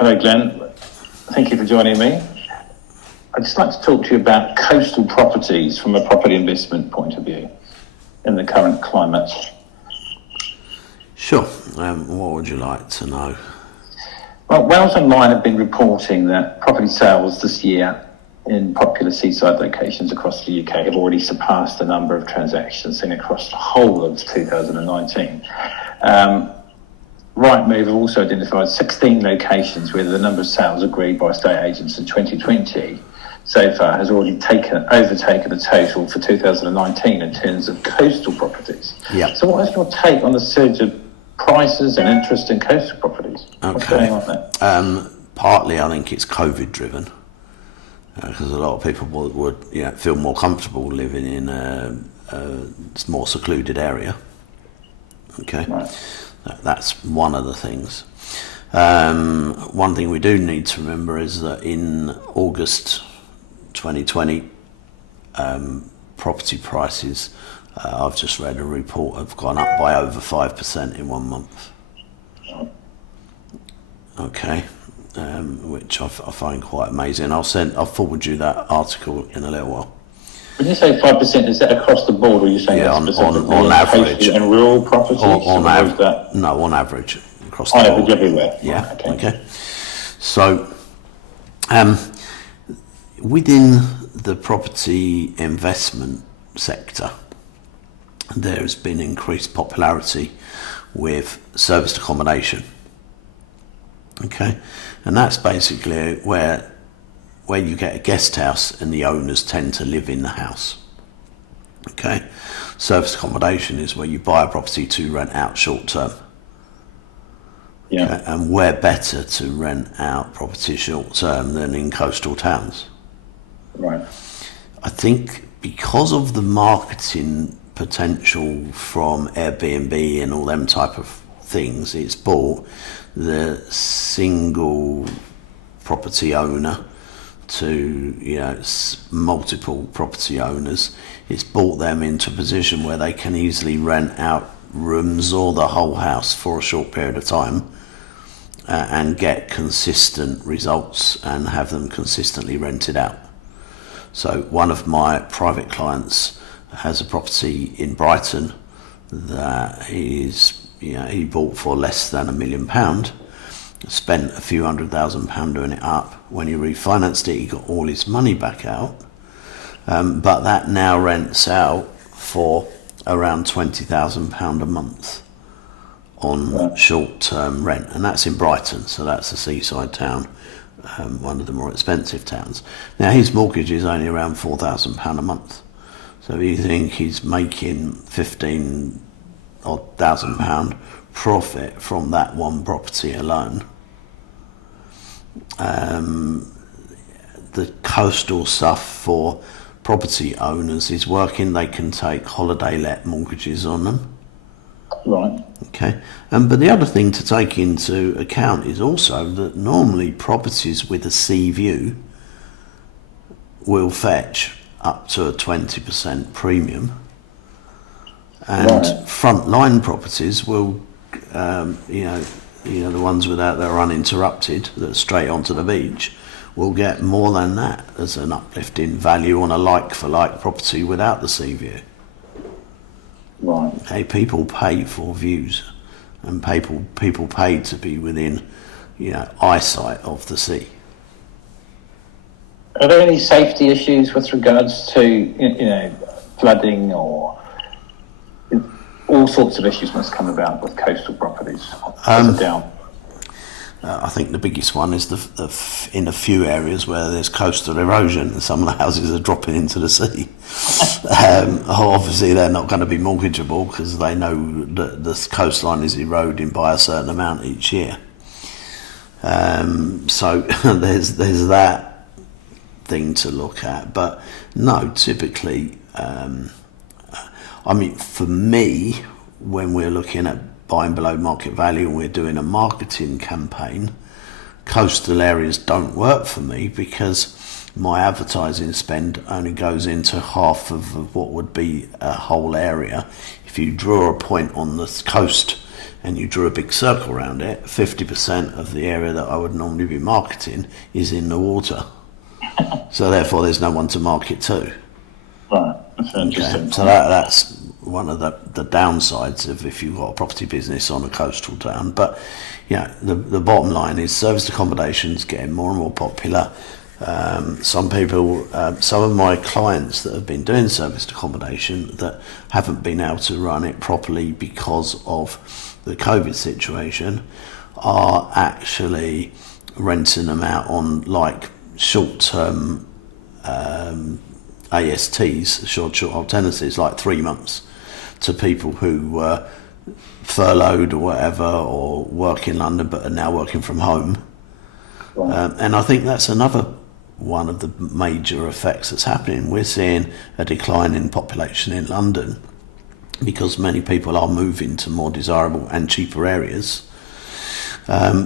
Hello, Glenn. Thank you for joining me. I'd just like to talk to you about coastal properties from a property investment point of view in the current climate. Sure. What would you like to know? Well, Wales Online have been reporting that property sales this year in popular seaside locations across the UK have already surpassed the number of transactions seen across the whole of 2019. Rightmove have also identified 16 locations where the number of sales agreed by estate agents in 2020 so far has already overtaken the total for 2019 in terms of coastal properties. Yeah. So what is your take on the surge of prices and interest in coastal properties? Okay. What's going on there? Partly I think it's COVID driven, because a lot of people would feel more comfortable living in a more secluded area. Okay. Right. That's one of the things. One thing we do need to remember is that in August 2020, property prices, I've just read a report, have gone up by over 5% in 1 month. Okay, which I find quite amazing. I'll forward you that article in a little while. When you say 5%, is that across the board, or are you saying Yeah, that's on average. And rural properties? On average across the board. On board. average everywhere? Yeah, Right, okay. So, within the property investment sector, there has been increased popularity with serviced accommodation. Okay, and that's basically where you get a guest house and the owners tend to live in the house. Okay, serviced accommodation is where you buy a property to rent out short term. Yeah. Okay? And where better to rent out property short term than in coastal towns? Right. I think because of the marketing potential from Airbnb and all them type of things, it's brought the single property owner to multiple property owners. It's brought them into a position where they can easily rent out rooms or the whole house for a short period of time and get consistent results and have them consistently rented out. So one of my private clients has a property in Brighton that he bought for less than £1 million, spent a few £100,000 doing it up. When he refinanced it, he got all his money back out, but that now rents out for around £20,000 a month on short-term rent, and that's in Brighton, so that's a seaside town, one of the more expensive towns. Now his mortgage is only around £4,000 a month, so you think he's making £15,000 profit from that one property alone. The coastal stuff for property owners is working. They can take holiday let mortgages on them. Right. Okay, but the other thing to take into account is also that normally properties with a sea view will fetch up to a 20% premium, and frontline properties will, the ones without that are uninterrupted, that are straight onto the beach, will get more than that as an uplift in value on a like-for-like property without the sea view. Right. Okay, people pay for views, and people pay to be within, eyesight of the sea. Are there any safety issues with regards to, flooding or all sorts of issues must come about with coastal properties? Down. I think the biggest one is in a few areas where there's coastal erosion and some of the houses are dropping into the sea. Obviously they're not going to be mortgageable because they know that the coastline is eroding by a certain amount each year. So there's that thing to look at. But no, typically, for me, when we're looking at buying below market value and we're doing a marketing campaign, coastal areas don't work for me because my advertising spend only goes into half of what would be a whole area. If you draw a point on the coast and you drew a big circle around it, 50% of the area that I would normally be marketing is in the water. So therefore there's no one to market to. Right, that's interesting. Okay. So that's one of the downsides of if you've got a property business on a coastal town. But yeah, the bottom line is serviced accommodation's getting more and more popular. Some people, some of my clients that have been doing serviced accommodation that haven't been able to run it properly because of the COVID situation are actually renting them out on like short-term ASTs, short alternatives, like 3 months, to people who were furloughed or whatever, or work in London but are now working from home. Right. And I think that's another one of the major effects that's happening. We're seeing a decline in population in London because many people are moving to more desirable and cheaper areas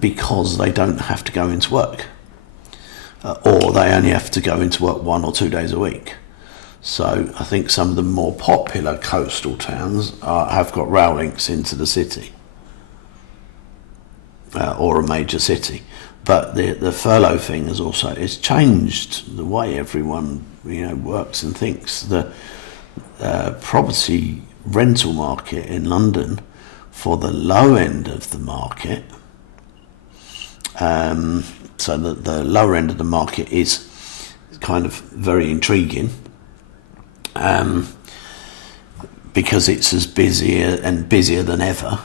because they don't have to go into work. Or they only have to go into work 1 or 2 days a week. So I think some of the more popular coastal towns have got rail links into the city or a major city. But the furlough thing has also, it's changed the way everyone works and thinks. The property rental market in London for the low end of the market, so the lower end of the market is kind of very intriguing because it's as busier than ever.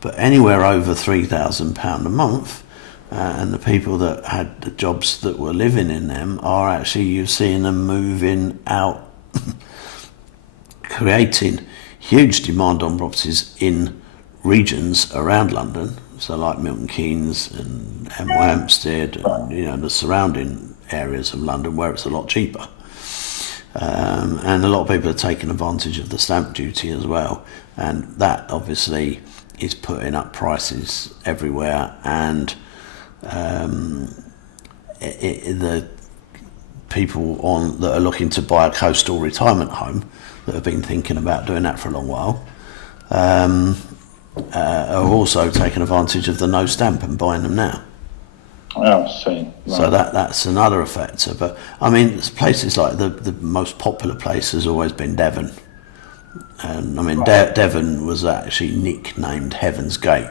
But anywhere over £3,000 a month, and the people that had the jobs that were living in them are actually, you're seeing them moving out, creating huge demand on properties in regions around London, so like Milton Keynes and Hemel Hempstead, and the surrounding areas of London where it's a lot cheaper. And a lot of people are taking advantage of the stamp duty as well, and that obviously is putting up prices everywhere. And the people that are looking to buy a coastal retirement home that have been thinking about doing that for a long while are also taking advantage of the no stamp and buying them now. Oh, I see. Right. So that's another factor. But I mean, places like the most popular place has always been Devon. And I mean, Right. Devon was actually nicknamed Heaven's Gate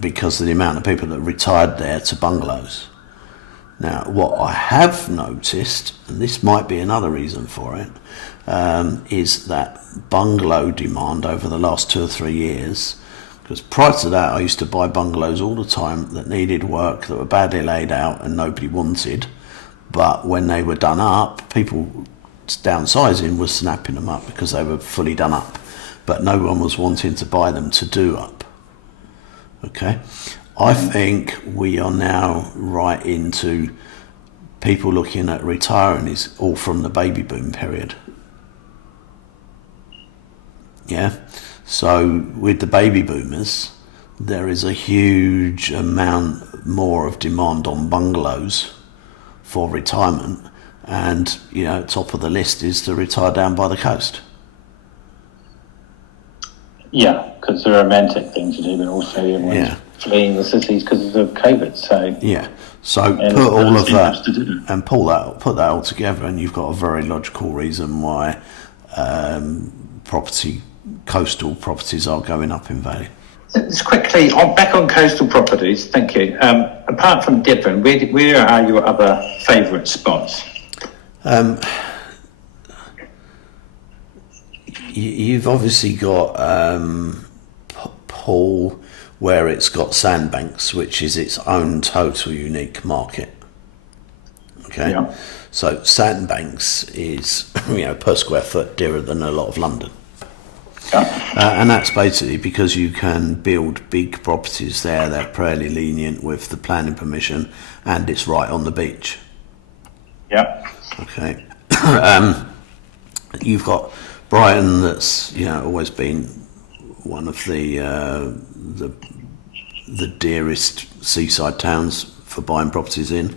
because of the amount of people that retired there to bungalows. Now, what I have noticed, and this might be another reason for it, is that bungalow demand over the last 2 or 3 years. Because prior to that, I used to buy bungalows all the time that needed work, that were badly laid out and nobody wanted. But when they were done up, people downsizing was snapping them up because they were fully done up. But no one was wanting to buy them to do up. Okay? I think we are now right into people looking at retiring is all from the baby boom period. Yeah? So with the baby boomers, there is a huge amount more of demand on bungalows for retirement, and top of the list is to retire down by the coast. Yeah, because the romantic thing to do, but also everyone's fleeing the cities because of COVID. So so put all of that and put that all together, and you've got a very logical reason why coastal properties are going up in value. Just quickly, back on coastal properties, thank you. Apart from Devon, where are your other favourite spots? You've obviously got Poole, where it's got sandbanks, which is its own total unique market. Okay, Yeah. So sandbanks is per square foot dearer than a lot of London. Yeah. And that's basically because you can build big properties there. They're fairly lenient with the planning permission, and it's right on the beach. Yeah. Okay. You've got Brighton, that's always been one of the dearest seaside towns for buying properties in.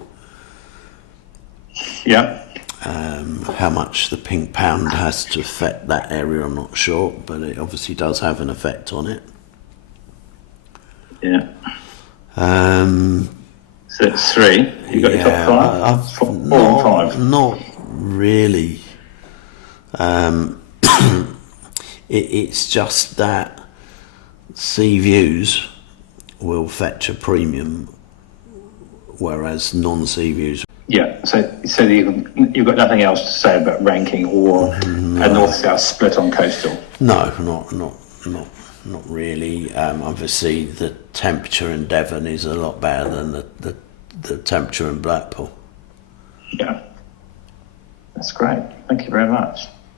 Yeah. How much the pink pound has to affect that area, I'm not sure, but it obviously does have an effect on it. Yeah. Um, So it's 3. You got your top 5? I've 4 and 5. not really. It's just that sea views will fetch a premium, whereas non-sea views. Yeah. So you've got nothing else to say about ranking or a north-south split on coastal? No, not really. Obviously, the temperature in Devon is a lot better than the temperature in Blackpool. Yeah. That's great. Thank you very much.